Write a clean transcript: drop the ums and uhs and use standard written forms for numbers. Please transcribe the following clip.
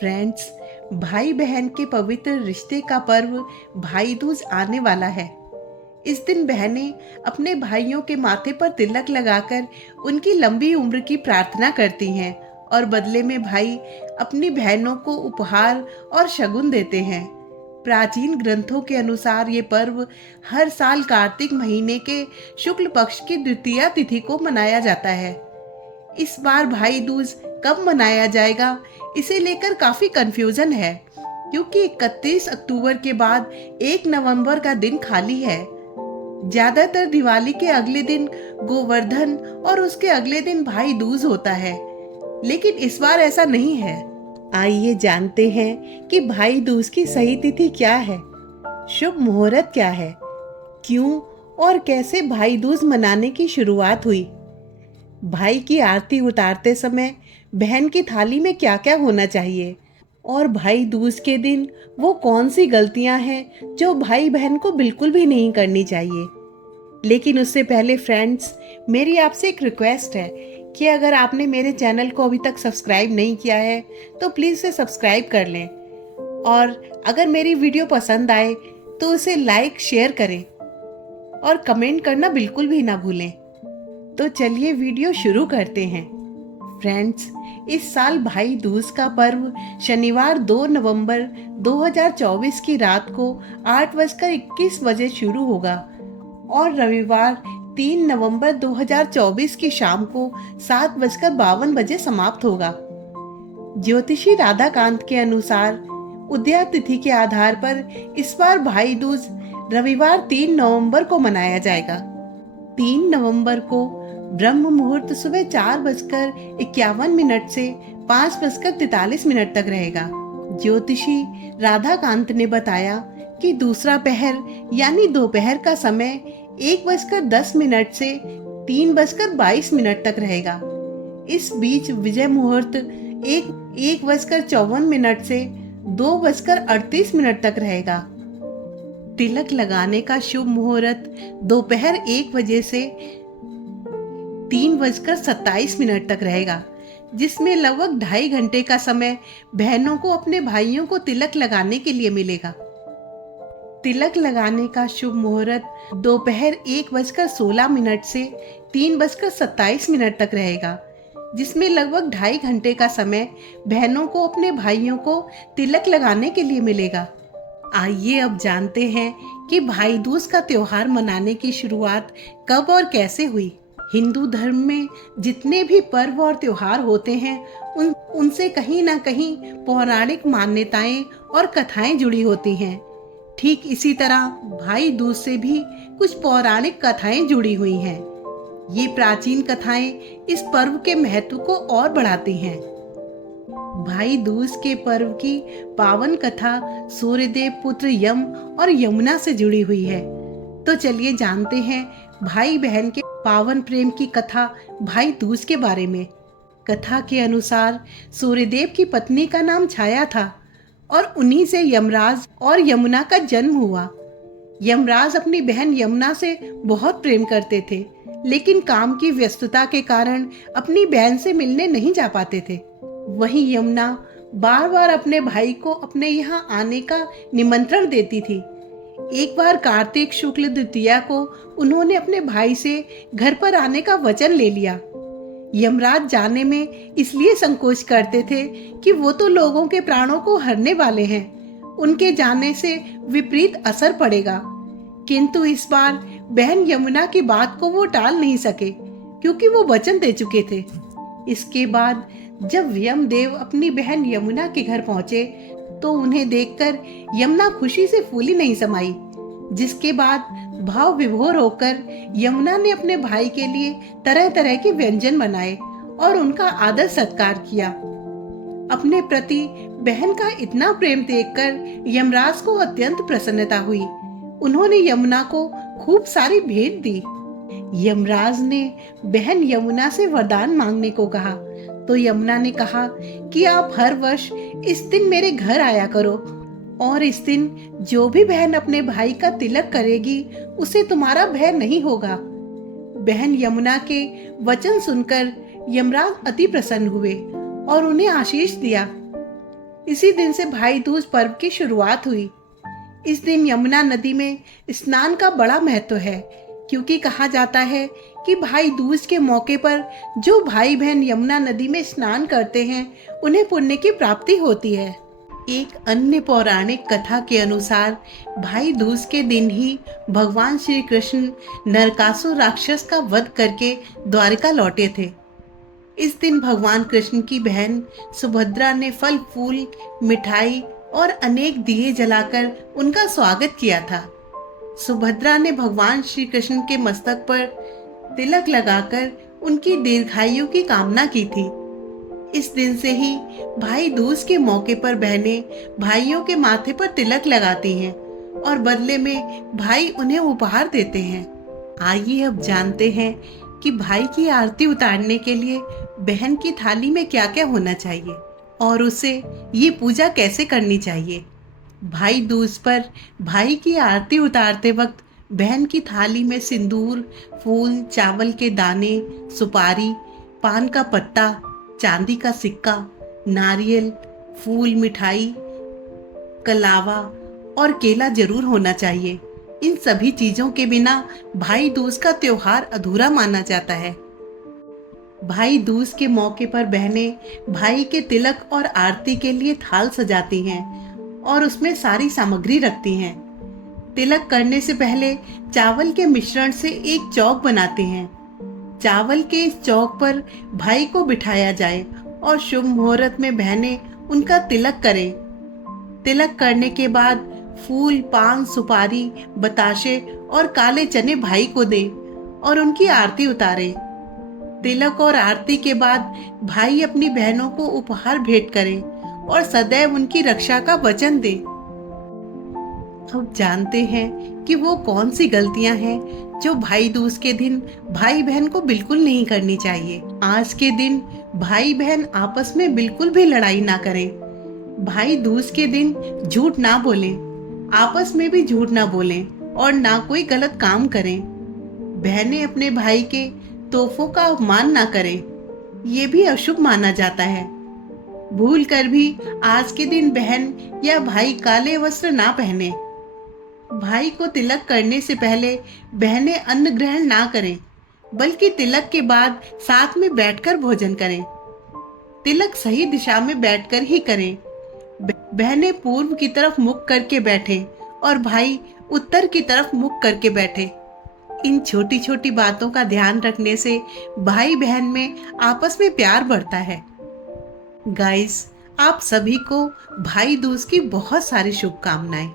Friends, भाई बहन के पवित्र रिश्ते का पर्व भाई दूज आने वाला है। इस दिन बहनें अपने भाइयों के माथे पर तिलक लगाकर उनकी लंबी उम्र की प्रार्थना करती हैं और बदले में भाई अपनी बहनों को उपहार और शगुन देते हैं। प्राचीन ग्रंथों के अनुसार ये पर्व हर साल कार्तिक महीने के शुक्ल पक्ष की द्वितीया तिथि को मनाया जाता है। इस बार भाई दूज कब मनाया जाएगा, इसे लेकर काफी कंफ्यूजन है, क्योंकि 31 अक्टूबर के बाद 1 नवंबर का दिन खाली है। ज्यादातर दिवाली के अगले दिन गोवर्धन और उसके अगले दिन भाई दूज होता है, लेकिन इस बार ऐसा नहीं है। आइए जानते हैं कि भाई दूज की सही तिथि क्या है, शुभ मुहूर्त क्या है, क्यों और कैसे भाई दूज मनाने की शुरुआत हुई। भाई की आरती उतारते समय बहन की थाली में क्या क्या होना चाहिए और भाई दूज के दिन वो कौन सी गलतियां हैं जो भाई बहन को बिल्कुल भी नहीं करनी चाहिए। लेकिन उससे पहले फ्रेंड्स, मेरी आपसे एक रिक्वेस्ट है कि अगर आपने मेरे चैनल को अभी तक सब्सक्राइब नहीं किया है तो प्लीज़ इसे सब्सक्राइब कर लें, और अगर मेरी वीडियो पसंद आए तो उसे लाइक शेयर करें और कमेंट करना बिल्कुल भी ना भूलें। तो चलिए वीडियो शुरू करते हैं। फ्रेंड्स, इस साल भाई दूज का पर्व शनिवार 2 नवंबर 2024 की रात को 8:21 शुरू होगा और रविवार 3 नवंबर 2024 की शाम को 7:52 समाप्त होगा। ज्योतिषी राधाकांत के अनुसार उदया तिथि के आधार पर इस बार भाई दूज रविवार 3 नवंबर को मनाया जाएगा। 3 नवंबर को ब्रह्म मुहूर्त सुबह 4:51 से 5:43 तक रहेगा। ज्योतिषी राधाकांत ने बताया कि दूसरा पहर यानी दोपहर का समय 1:10 से 3:22 तक रहेगा। इस बीच विजय मुहूर्त 1:54 से 2:38 तक रहेगा। तिलक लगाने का शुभ मुहूर्त दोपहर 1 बजे से 3:27 तक रहेगा, जिसमें लगभग 2.5 घंटे का समय बहनों को अपने भाइयों को तिलक लगाने के लिए मिलेगा। तिलक लगाने का शुभ मुहूर्त दोपहर 1:16 से 3:27 तक रहेगा, जिसमें लगभग 2.5 घंटे का समय बहनों को अपने भाइयों को तिलक लगाने के लिए मिलेगा। आइए अब जानते हैं कि भाई दूज का त्योहार मनाने की शुरुआत कब और कैसे हुई। हिंदू धर्म में जितने भी पर्व और त्योहार होते हैं उनसे कहीं ना कहीं पौराणिक मान्यताएं और कथाएं जुड़ी होती हैं। ठीक इसी तरह भाई दूज से भी कुछ पौराणिक कथाएं जुड़ी हुई हैं। ये प्राचीन कथाएं इस पर्व के महत्व को और बढ़ाती हैं। भाई दूज के पर्व की पावन कथा सूर्यदेव पुत्र यम और यमुना से जुड़ी हुई है। तो चलिए जानते हैं भाई बहन के पावन प्रेम की कथा भाई दूज के बारे में। कथा के अनुसार सूर्यदेव की पत्नी का नाम छाया था और उन्हीं से यमराज और यमुना का जन्म हुआ। यमराज अपनी बहन यमुना से बहुत प्रेम करते थे, लेकिन काम की व्यस्तता के कारण अपनी बहन से मिलने नहीं जा पाते थे। वहीं यमुना बार बार अपने भाई को अपने यहाँ आने का निमंत्रण देती थी। एक बार कार्तिक शुक्ल द्वितीया को उन्होंने अपने भाई से घर पर आने का वचन ले लिया। यमराज जाने में इसलिए संकोच करते थे कि वो तो लोगों के प्राणों को हरने वाले हैं, उनके जाने से विपरीत असर पड़ेगा। किंतु इस बार बहन यमुना की बात को वो टाल नहीं सके, क्योंकि वो वचन दे चुके थे। इसके बाद जब यमदेव अपनी बहन यमुना के घर पहुंचे तो उन्हें देखकर यमुना खुशी से फूली नहीं समाई, जिसके बाद भाव विभोर होकर यमुना ने अपने भाई के लिए तरह तरह के व्यंजन बनाए और उनका आदर सत्कार किया। अपने प्रति बहन का इतना प्रेम देखकर यमराज को अत्यंत प्रसन्नता हुई। उन्होंने यमुना को खूब सारी भेंट दी। यमराज ने बहन यमुना से वरदान मांगने को कहा तो यमुना ने कहा कि आप हर वर्ष इस दिन मेरे घर आया करो, और इस दिन जो भी बहन अपने भाई का तिलक करेगी उसे तुम्हारा भय नहीं होगा। बहन यमुना के वचन सुनकर यमराज अति प्रसन्न हुए और उन्हें आशीष दिया। इसी दिन से भाई दूज पर्व की शुरुआत हुई। इस दिन यमुना नदी में स्नान का बड़ा महत्व है, क्योंकि कहा जाता है कि भाई दूज के मौके पर जो भाई बहन यमुना नदी में स्नान करते हैं उन्हें पुण्य की प्राप्ति होती है। एक अन्य पौराणिक कथा के अनुसार भाई दूज के दिन ही भगवान श्री कृष्ण नरकासुर राक्षस का वध करके द्वारिका लौटे थे। इस दिन भगवान कृष्ण की बहन सुभद्रा ने फल फूल, मिठाई और अनेक दिए जलाकर उनका स्वागत किया था। सुभद्रा ने भगवान श्री कृष्ण के मस्तक पर तिलक लगाकर उनकी दीर्घायु की कामना की थी। इस दिन से ही भाई दूज के मौके पर बहनें भाइयों के माथे पर तिलक लगाती हैं और बदले में भाई उन्हें उपहार देते हैं। आइए अब जानते हैं कि भाई की आरती उतारने के लिए बहन की थाली में क्या क्या होना चाहिए और उसे ये पूजा कैसे करनी चाहिए। भाई दूज पर भाई की आरती उतारते वक्त बहन की थाली में सिंदूर, फूल, चावल के दाने, सुपारी, पान का पत्ता, चांदी का सिक्का, नारियल, फूल, मिठाई, कलावा और केला जरूर होना चाहिए। इन सभी चीजों के बिना भाई दूज का त्योहार अधूरा माना जाता है। भाई दूज के मौके पर बहनें भाई के तिलक और आरती के लिए थाल सजाती हैं और उसमें सारी सामग्री रखती हैं। तिलक करने से पहले चावल के मिश्रण से एक चौक बनाते हैं। चावल के इस चौक पर भाई को बिठाया जाए और शुभ मुहूर्त में बहनें उनका तिलक करें। तिलक करने के बाद फूल, पान, सुपारी, बताशे और काले चने भाई को दें और उनकी आरती उतारें। तिलक और आरती के बाद भाई अपनी बहनों को उपहार भेंट करें और सदैव उनकी रक्षा का वचन दें। अब जानते हैं कि वो कौन सी गलतियां हैं जो भाई दूज के दिन भाई बहन को बिल्कुल नहीं करनी चाहिए। आज के दिन भाई बहन आपस में बिल्कुल भी लड़ाई ना करें। भाई दूज के दिन झूठ ना बोलें, आपस में भी झूठ ना बोलें और ना कोई गलत काम करें। बहनें अपने भाई के तोहफों का अपमान ना करें, ये भी अशुभ माना जाता है। भूल कर भी आज के दिन बहन या भाई काले वस्त्र ना पहने। भाई को तिलक करने से पहले बहनें अन्न ग्रहण ना करें, बल्कि तिलक के बाद साथ में बैठकर भोजन करें। तिलक सही दिशा में बैठकर ही करें। बहनें पूर्व की तरफ मुख करके बैठें और भाई उत्तर की तरफ मुख करके बैठे। इन छोटी छोटी बातों का ध्यान रखने से भाई बहन में आपस में प्यार बढ़ता है। गाइस, आप सभी को भाई दूज की बहुत सारी शुभकामनाएं।